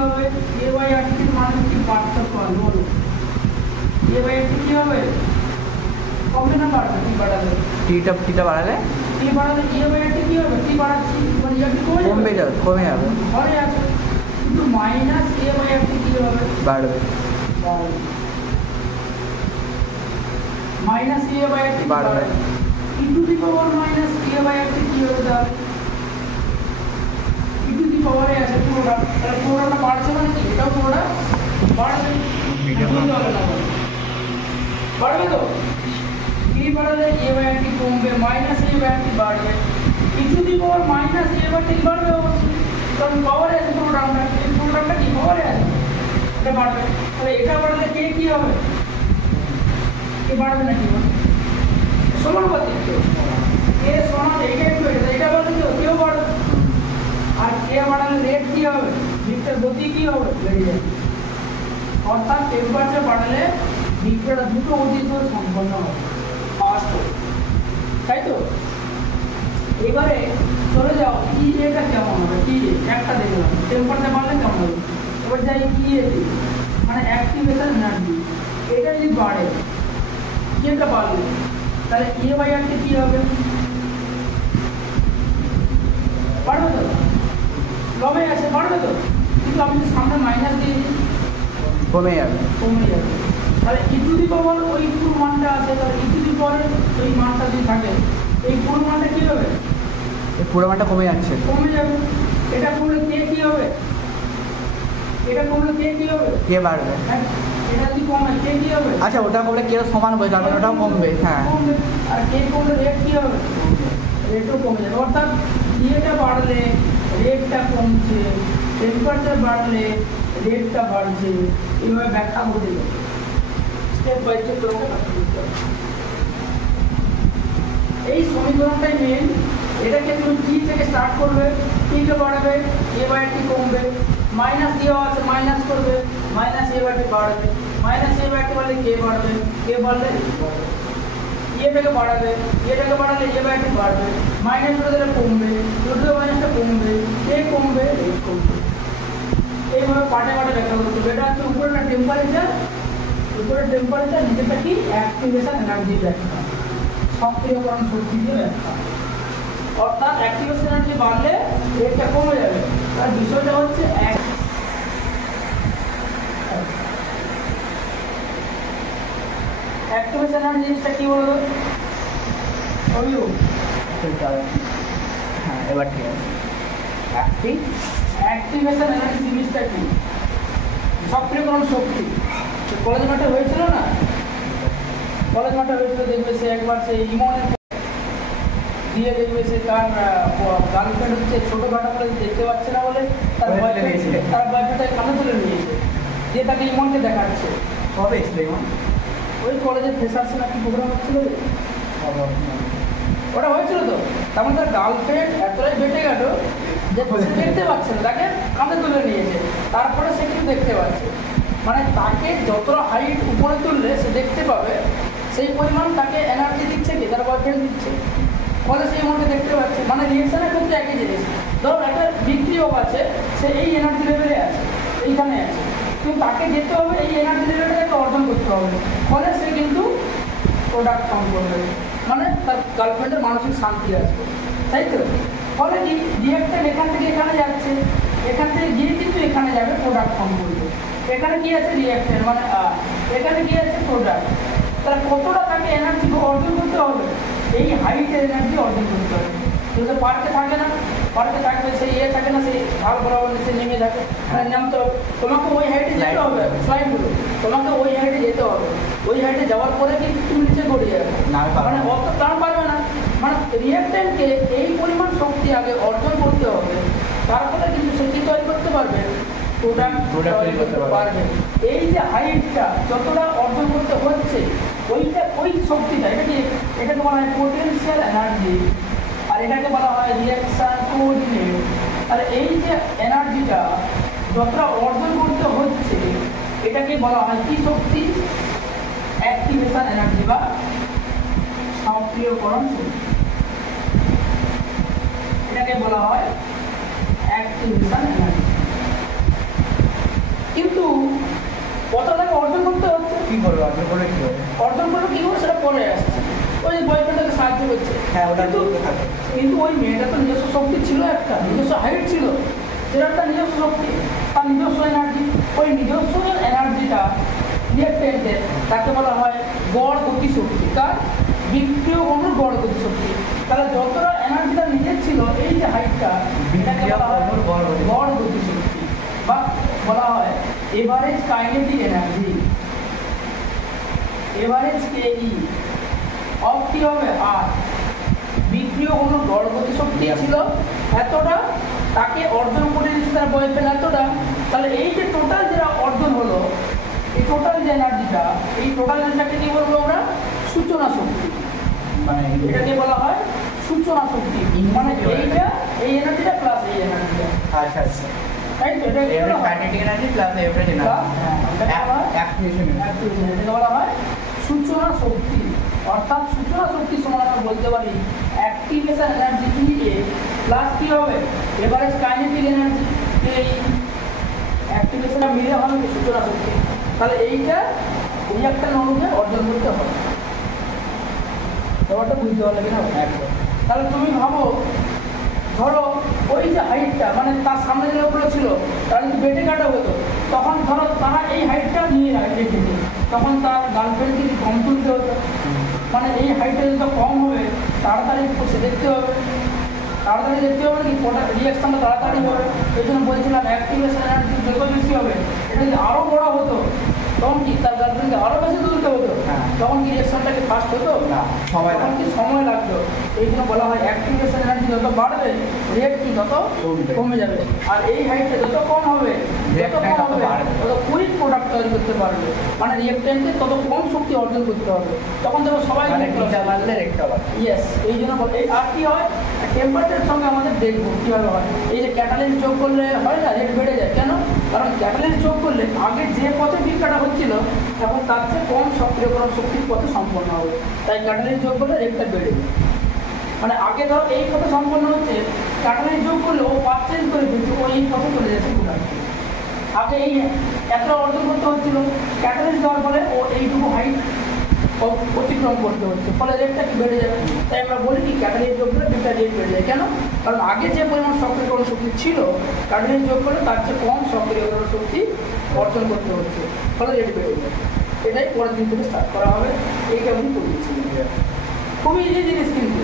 হবে a by rt মানে কি পার্থক্য হবে বলো a বাই rt কি হবে কমবে না বাড়বে t বাড়ালে টিটা বাড়ালে t বাড়ালে a বাই rt কি হবে t বাড়াচ্ছি মানে rt কমে যাবে ঘরে আছে কিন্তু মাইনাস a বাই rt কি হবে বাড়বে মাইনাস a বাই rt বাড়বে e to the power minus a by rt কি হবে তাহলে e টু দি পাওয়ারে আছে পুরোটা তাহলে পুরোটা বাড়ছে মানে কি এটাও পুরোটা বাড়বে বাড়বে তো e বাড়লে a বাই rt কমবে মাইনাস a বাই rt বাড়বে e to the power minus a by rt বাড়বে অবশ্যই কারণ পাওয়ারে আছে পুরোটা এই পুরোটা কি পাওয়ারে আছে এটা বাড়বে তাহলে এটা বাড়লে কে কি হবে কে বাড়বে না কি হবে সমানুপাতিক তো এ সমান এটা বাড়লে কেউ বাড়বে আর কে বাড়ালে রেট কি হবে বিক্রিয়ার গতি কি হবে বেড়ে যাবে অর্থাৎ টেম্পারেচার বাড়ালে বিক্রিয়াটা দুটো গতিতে সম্পন্ন হবে ফাস্ট হবে তাই তো এবারে চলে যাও কি এটা কেমন হবে কি একটা দেখলাম টেম্পারেচার বাড়লে কেমন হবে এবার যাই কি এটি মানে অ্যাক্টিভেশন এনার্জি এটা যদি বাড়ে এটা বাড়লে তাহলে এ বাই আর কি হবে বাড়বে তো কমে আছে বাড়বে তো কিন্তু আমি সামনে মাইনাস দিয়ে দিই কমে যাবে তাহলে ই টু দি পাওয়ার ওই পুরো মানটা আছে তাহলে ই টু দি পাওয়ার ওই মানটা যদি থাকে এই পুরো মানটা কি হবে এই পুরো মানটা কমে যাচ্ছে কমে যাবে এটা কমলে কে কি হবে এটা কমলে কে কি হবে কে বাড়বে এটা যদি কমে কে কি হবে আচ্ছা ওটা কমলে কে সমান হবে তার মানে ওটাও কমবে হ্যাঁ আর কে কমলে রেট কি হবে রেটও কমে যাবে অর্থাৎ ইয়েটা বাড়লে রেটটা কমছে টেম্পারেচার বাড়লে রেটটা বাড়ছে এইভাবে ব্যাখ্যা করতে যাবে স্টেপ বাই স্টেপ তোমাকে ব্যাখ্যা করতে হবে এই সমীকরণটাই মেন এটাকে তুমি টি থেকে স্টার্ট করবে টিকে বাড়াবে এ বাই টি কমবে মাইনাস দেওয়া আছে মাইনাস করবে মাইনাস এ বাই টি বাড়বে মাইনাস এ বাই টি বাড়লে কে বাড়বে কে বাড়লে এটাকে বাড়াবে এটাকে বাড়ালে এ বাই টি বাড়বে মাইনাস করে দিলে কমবে দুটো মাইনাসটা কমবে কে কমবে রেট কমবে এইভাবে পাটে পাটে ব্যাখ্যা করতে হবে এটা হচ্ছে উপরের টেম্পারেচার নিচেটা কি অ্যাক্টিভেশন এনার্জি ব্যাখ্যা সক্রিয়করণ শক্তি দিয়ে ব্যাখ্যা অর্থাৎ অ্যাক্টিভেশন এনার্জি বাড়লে রেটটা কমে যাবে তার বিষয়টা হচ্ছে অ্যাক্টিভেশন এনার্জি জিনিসটা কি বলবো হ্যাঁ এবার ঠিক আছে অ্যাক্টিভেশন এনার্জি জিনিসটা কি সক্রিয়করণ শক্তি কলেজ মাঠে হয়েছিল না কলেজ মাঠে হয়েছিল দেখবে সে একবার সেই ইমনের দিয়ে দেখবে সে তার গার্লফ্রেন্ড হচ্ছে ছোটোখাটো করে দেখতে পাচ্ছে না বলে তার বয়ফ্রেন্ডটাকে কানে তুলে নিয়েছে দিয়ে তাকে ইমনকে দেখাচ্ছে কবে এসেছিল ইমন ওই কলেজের ফ্রেশার্স না কি প্রোগ্রাম হচ্ছিল ওটা হয়েছিল তো তখন তার গার্লফ্রেন্ড এতটাই বেটে গেল যে সে দেখতে পাচ্ছে না তাকে কাঁধে তুলে নিয়েছে তারপরে সে কিন্তু দেখতে পাচ্ছে মানে তাকে যতটা হাইট উপরে তুললে সে দেখতে পাবে সেই পরিমাণ তাকে এনার্জি দিচ্ছে কি তার বয়ফ্রেন্ড দিচ্ছে ফলে সেই মনকে দেখতে পাচ্ছে মানে রিয়েকশনের ক্ষেত্রে একই জিনিস ধরো একটা বিক্রিয়ক আছে সে এই এনার্জি লেভেলে আছে এইখানে আছে কিন্তু তাকে যেতে হবে এই এনার্জি লেভেলটাকে অর্জন করতে হবে ফলে সে কিন্তু প্রোডাক্ট কাউন্ট করবে মানে তার গার্লফ্রেন্ডের মানসিক শান্তি আসবে তাই তো ফলে কি রিয়েক্টর এখান থেকে এখানে যাচ্ছে এখান থেকে গিয়ে কিন্তু এখানে যাবে প্রোডাক্ট কাউন্ট করবে এখানে কি আছে রিয়েক্টর মানে এখানে কি আছে প্রোডাক্ট তাহলে কতটা তাকে এনার্জি অর্জন করতে হবে এই হাইটের এনার্জি অর্জন করতে হবে কিন্তু পার্কে থাকে না পার্কে থাকবে সেই থাকে না সেই ভাগ বরাবর নিচে নেমে থাকে নামতে হবে তোমাকে ওই হাইটে যেতে হবে স্লাইডগুলো তোমাকে ওই হাইটে যেতে হবে ওই হাইটে যাওয়ার পরে কি তুমি নিচে গড়িয়ে যাবে মানে অত প্রাণ পারবে না মানে রিয়েক্টেন্টকে এই পরিমাণ শক্তি আগে অর্জন করতে হবে তারপরে কিন্তু সে কি তৈরি করতে পারবে প্রোডাক্ট তৈরি করতে পারবে এই যে হাইটটা যতটা অর্জন করতে হচ্ছে ওই শক্তিটা এটাকে বলা হয় পোটেনশিয়াল এনার্জি আর এটাকে বলা হয় রিঅ্যাকশন কোঅর্ডিনেট আর এই যে এনার্জিটা যতটা অর্জন করতে হচ্ছে এটাকে বলা হয় কি শক্তি অ্যাক্টিভেশন এনার্জি বা সক্রিয়করণ শক্তি এটাকে বলা হয় অ্যাক্টিভেশন এনার্জি কি করবে অর্জন করবে কি হবে? অর্জন করবে কী করে সেটা পরে আসছে, ওই বয়ফ্রেন্ডটাকে সাহায্য করছে। হ্যাঁ, ওটা কিন্তু করতে থাকে। কিন্তু ওই মেয়েটা তো নিজস্ব শক্তি ছিল, একটা নিজস্ব হাইট ছিল, সেটা একটা নিজস্ব শক্তি, তার নিজস্ব এনার্জি। ওই নিজস্ব এনার্জিটা রিয়েক্টেন্টের তাকে বলা হয় গড় গতিশক্তি, তার বিক্রিয় অণুর গড় গতিশক্তি। তাহলে যতটা এনার্জিটা নিজের ছিল, এই যে হাইটটা, এটাকে বলা হয় গড় গতিশক্তি, বা বলা হয় এভারেজ কাইনেটিক এনার্জি, এভারেজ কেই অফ কি হবে আর বিক্রিয় কোনো গড় গতিশক্তি ছিল এতটা, তাকে অর্জন করে দিচ্ছে তার বয়ফ্রেন্ড এতটা। তাহলে এই যে টোটাল যেটা অর্জন হলো, এই টোটাল যে এনার্জিটা, এই টোটাল এনার্জিটাকে কি বলবো আমরা? সূচনা শক্তি। মানে এটাকে বলা হয় সূচনা শক্তি, মানে এইটা এই এনার্জিটা প্লাস এই এনার্জিটা, আচ্ছা আচ্ছা, তাই তো? এটাকে বলা হয় kinetic energy plus average plus, energy, এটাকে বলা হয় অ্যাক্টিভেশন। এটাকে বলা হয় সূচনা শক্তি। অর্থাৎ সূচনা শক্তি সমান আমরা বলতে পারি অ্যাক্টিভেশন এনার্জি ই প্লাস কি হবে এভারেজ কাইনেটিক এনার্জি, এই অ্যাক্টিভেশনটা মিলে হবে সূচনা শক্তি। তাহলে এইটা রিঅ্যাক্ট্যান্ট অণুকে অর্জন করতে হবে। ব্যাপারটা বুঝতে পারলে কিনা? একদম। তাহলে তুমি ভাবো, ধরো ওই যে হাইটটা, মানে তার সামনে যে লোকগুলো ছিল তারা যদি বেটে কাটা হতো, তখন ধরো তারা এই হাইটটা নিয়ে রেখেছে, তখন তার গার্লফ্রেন্ডকে যদি কম তুলতে হতো, মানে এই হাইটটা যদি কম হবে, তাড়াতাড়ি সে দেখতে হবে, তাড়াতাড়ি দেখতে হবে কি রিয়াকশনটা তাড়াতাড়ি হবে। এই জন্য বলছিলাম অ্যাক্টিভেশন এনার্জি যত বেশি হবে, এটা যদি আরও বড় হতো, তখন কি তার গার্লফ্রেন্ডকে আরও বেশি তুলতে হতো, তখন কি রিয়াকশনটাকে ফাস্ট হতো না, সময় তখন কি সময় লাগতো। এই জন্য বলা হয় অ্যাক্টিভেশন এনার্জি যত বাড়বে, রিয়েক্টিভ তত কমে যাবে। আর এই হাইটটা যত কম হবে, তত কুইক প্রোডাক্ট তৈরি করতে পারবে, মানে রিয়েক্টেন্টকে তত কম শক্তি অর্জন করতে হবে। তখন দেখো সবাই ইয়েস। এই জন্য এই আর কি হয়, টেম্পারেচারের সঙ্গে আমাদের দেখবো কীভাবে হয়। এই যে ক্যাটালিস্ট যোগ করলে হয় না, রেট বেড়ে যায় কেন? কারণ ক্যাটালিস্ট যোগ করলে আগে যে পথে বিক্রিয়াটা হচ্ছিল, এখন তার চেয়ে কম সক্রিয়করণ শক্তির পথে সম্পন্ন হবে, তাই ক্যাটালিস্ট যোগ করলে রেটটা বেড়ে যায়। মানে আগে ধরো এই পথে সম্পন্ন হচ্ছে, ক্যাটালিস্ট যোগ করলে ও পাথ চেঞ্জ করে দিচ্ছে, ও এই পথে চলে যাচ্ছে প্রোডাক্ট। আগে এই এতটা অর্জন করতে হচ্ছিল, ক্যাটালিস্ট দেওয়ার ফলে ও এইটুকু হাইট অতিক্রম করতে হচ্ছে, ফলে রেটটা কি বেড়ে যাবে। তাই আমরা বলি কি ক্যাটালিস্ট যোগ করলে দুটা রেট বেড়ে যায়। কেন? কারণ আগে যে পরিমাণ সক্রিয়করণ শক্তি ছিল, ক্যাটালিস্ট যোগ করলে তার চেয়ে কম সক্রিয়করণ শক্তি অর্জন করতে হচ্ছে, ফলে রেট বেড়ে যায়। এটাই পরের দিন থেকে স্টার্ট করা হবে, এই কেমন করিয়েছি। খুবই ইজি জিনিস কিন্তু।